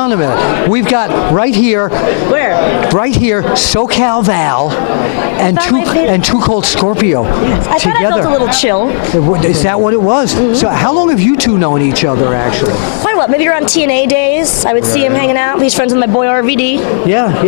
On a minute. We've got right here, SoCal Val and Too Cold Scorpio I thought I felt a little chill. Is that what it was? So how long have you two known each other, actually? Quite well. Maybe around TNA days. I would see him hanging out. He's friends with my boy RVD. Yeah.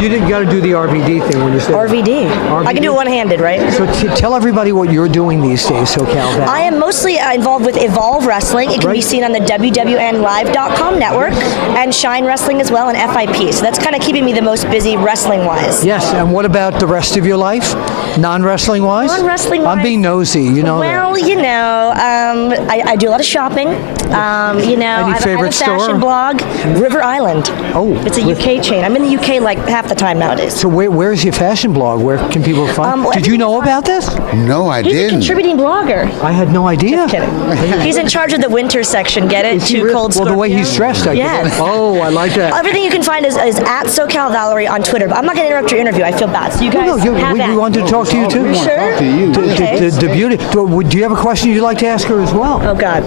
You got to do the RVD thing when you say RVD. I can do it one-handed, right? So tell everybody what you're doing these days, SoCal Val. I am mostly involved with Evolve Wrestling. It can be seen on the WWNLive.com network and Shine Wrestling as well and FIP. So that's kind of keeping me the most busy wrestling-wise. Yes, and what about the rest of your life? Non-wrestling wise? Non-wrestling-wise? I'm being nosy, you know. Well, I do a lot of shopping. Any I have favorite a fashion blog, River Island. Oh. It's a UK chain. I'm in the UK like half the time nowadays. So where's your fashion blog? Where can people find Did you know about this? No, I He's didn't. a contributing blogger. I had no idea. Just kidding. He's in charge of the winter section. Get it? Too Cold Scorpio. Well, the way he's dressed, I Yes. guess. Oh, I like that. Everything you can find is at SoCal Valerie on Twitter. But I'm not going to interrupt your interview. I feel bad. So you guys have we at wanted to talk to you too. You sure? Talk to you. Okay. The beauty. Do you have a question you'd like to ask her as well? Oh, God.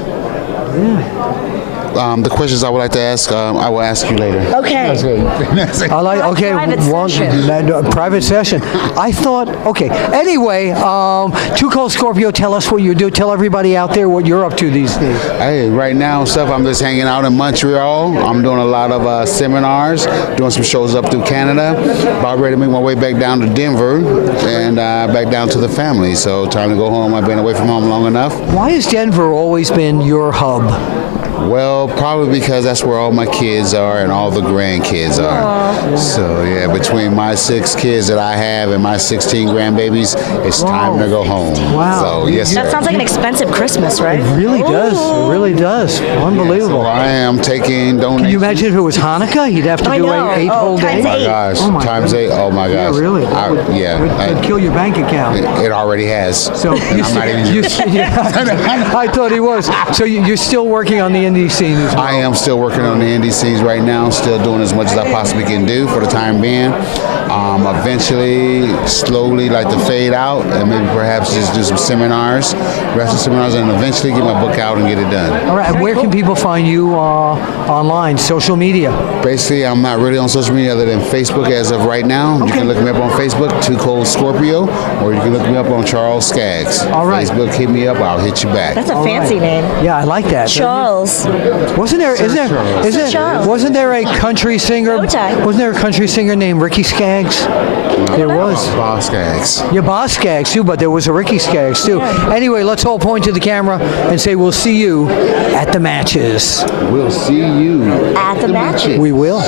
The questions I would like to ask, I will ask you later. Okay. That's good. I like. Okay, Private session. Private session. I thought. Okay. Anyway, Too Cold Scorpio. Tell us what you do. Tell everybody out there what you're up to these days. Hey, right now, I'm just hanging out in Montreal. I'm doing a lot of seminars, doing some shows up through Canada. About ready to make my way back down to Denver and back down to the family. So time to go home. I've been away from home long enough. Why has Denver always been your hub? Well, probably because that's where all my kids are and all the grandkids are. So, yeah, between my 6 kids that I have and my 16 grandbabies, it's time to go home. Wow. So, yes, sir. That sounds like an expensive Christmas, right? It really does. It really does. Unbelievable. So I am taking donations. Can you imagine if it was Hanukkah? He'd have to I do know. 8 Oh, whole times days. Oh my gosh, Oh my times 8. Oh my gosh. Yeah, really. It'd kill your bank account. It already has. So I'm not even. I thought he was. So you're still working on the indie scene as well. I am still working on the indie scenes right now, still doing as much as I possibly can do for the time being. Eventually, slowly, like to fade out and maybe perhaps just do some seminars, wrestling seminars, and eventually get my book out and get it done. All right. And where can people find you online, social media? Basically, I'm not really on social media other than Facebook as of right now. Okay. You can look me up on Facebook, Too Cold Scorpio, or you can look me up on Charles Skaggs. All right. Facebook, hit me up, I'll hit you back. That's a fancy name. Yeah, I like that. Charles. Wasn't there? Charles. Wasn't there a country singer? Bowtie. Wasn't there a country singer named Ricky Skaggs? There was. Boss Skaggs. Yeah, Boss Skaggs too, but there was a Ricky Skaggs too. Anyway, let's all point to the camera and say we'll see you at the matches. We'll see you At the matches. We will.